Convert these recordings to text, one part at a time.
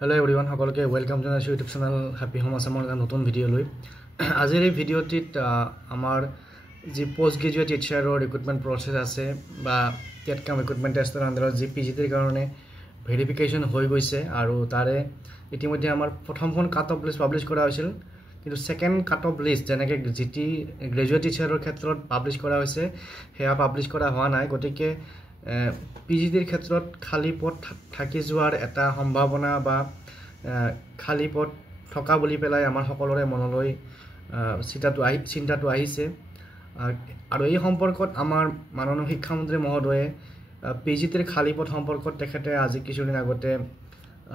Hello everyone, সকলকে welcome জানাইছো YouTube channel Happy Home আসামৰ এটা নতুন ভিডিও লৈ আজিৰ এই ভিডিওটিত আমাৰ যি পোষ্ট গ্ৰেজুৱেট টিচাৰৰ ৰিক্ৰুটমেন্ট প্ৰসেস আছে বা টেটকাম ৰিক্ৰুটমেন্ট টেষ্টৰ আন্ডাৰত যি পিজিটিৰ কাৰণে ভেৰিফিকেশন হৈ গৈছে আৰু তাৰে ইতিমধ্যে আমাৰ প্ৰথমখন কাট অফ লিষ্ট পাবলিশ কৰা হৈছিল কিন্তু সেকেন্ড কাট অফ লিষ্ট যেনেকে জিটি গ্ৰেজুৱেট টিচাৰৰ ক্ষেত্ৰত পাবলিশ কৰা হৈছে হেয়া পাবলিশ কৰা হোৱা নাই গতিকে পিজিটিৰ ক্ষেত্ৰত খালি পদ থাকি যোৱাৰ এটা সম্ভাৱনা বা খালি পদ থকা বুলি পেলাই আমাৰ সকলোৰে মনলৈ চিন্তাটো আহিছে আৰু এই সম্পৰ্কত আমাৰ মাননীয় শিক্ষামন্ত্ৰী মহোদয়ে পিজিটিৰ খালি পদ সম্পৰ্কত তেখেতে আজি কিছুদিন আগতে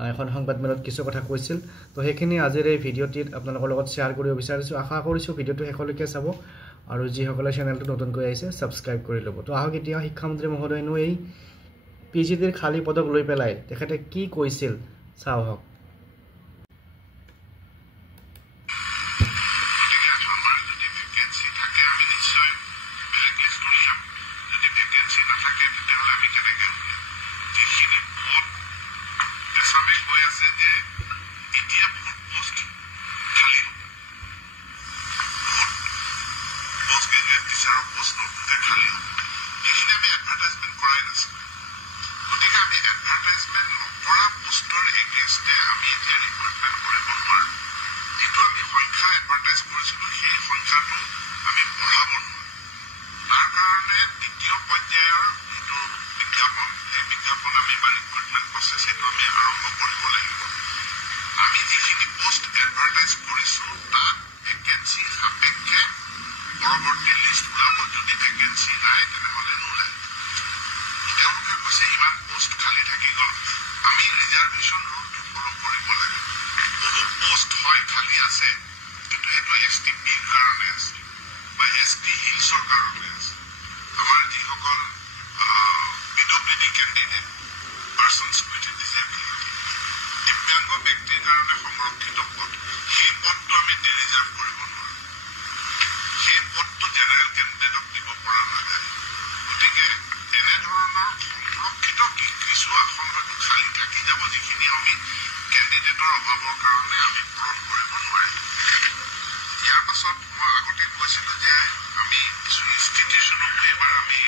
এখন সংবাদমেলত কিছু কথা কৈছিল তো সেইখিনি আজিৰ এই ভিডিওটিত আপোনালোকৰ লগত শ্বেয়াৰ কৰিব বিচাৰিছো আশা কৰিছো ভিডিওটো শেষলৈকে চাব আৰু যিসকলে চেনেলটো নতুনকৈ আহিছে সাবস্ক্ৰাইব কৰি ল'ব তো আহক এতিয়া শিক্ষামন্ত্ৰী মহোদয়নো এই পিজিটিৰ খালি পদক লৈ পেলাই তেখেতে কি কৈছিল চাওক ইয়াৰ পাছত মই আগতে কৈছিলো যে আমি ইনষ্টিটিউচনক এবাৰ আমি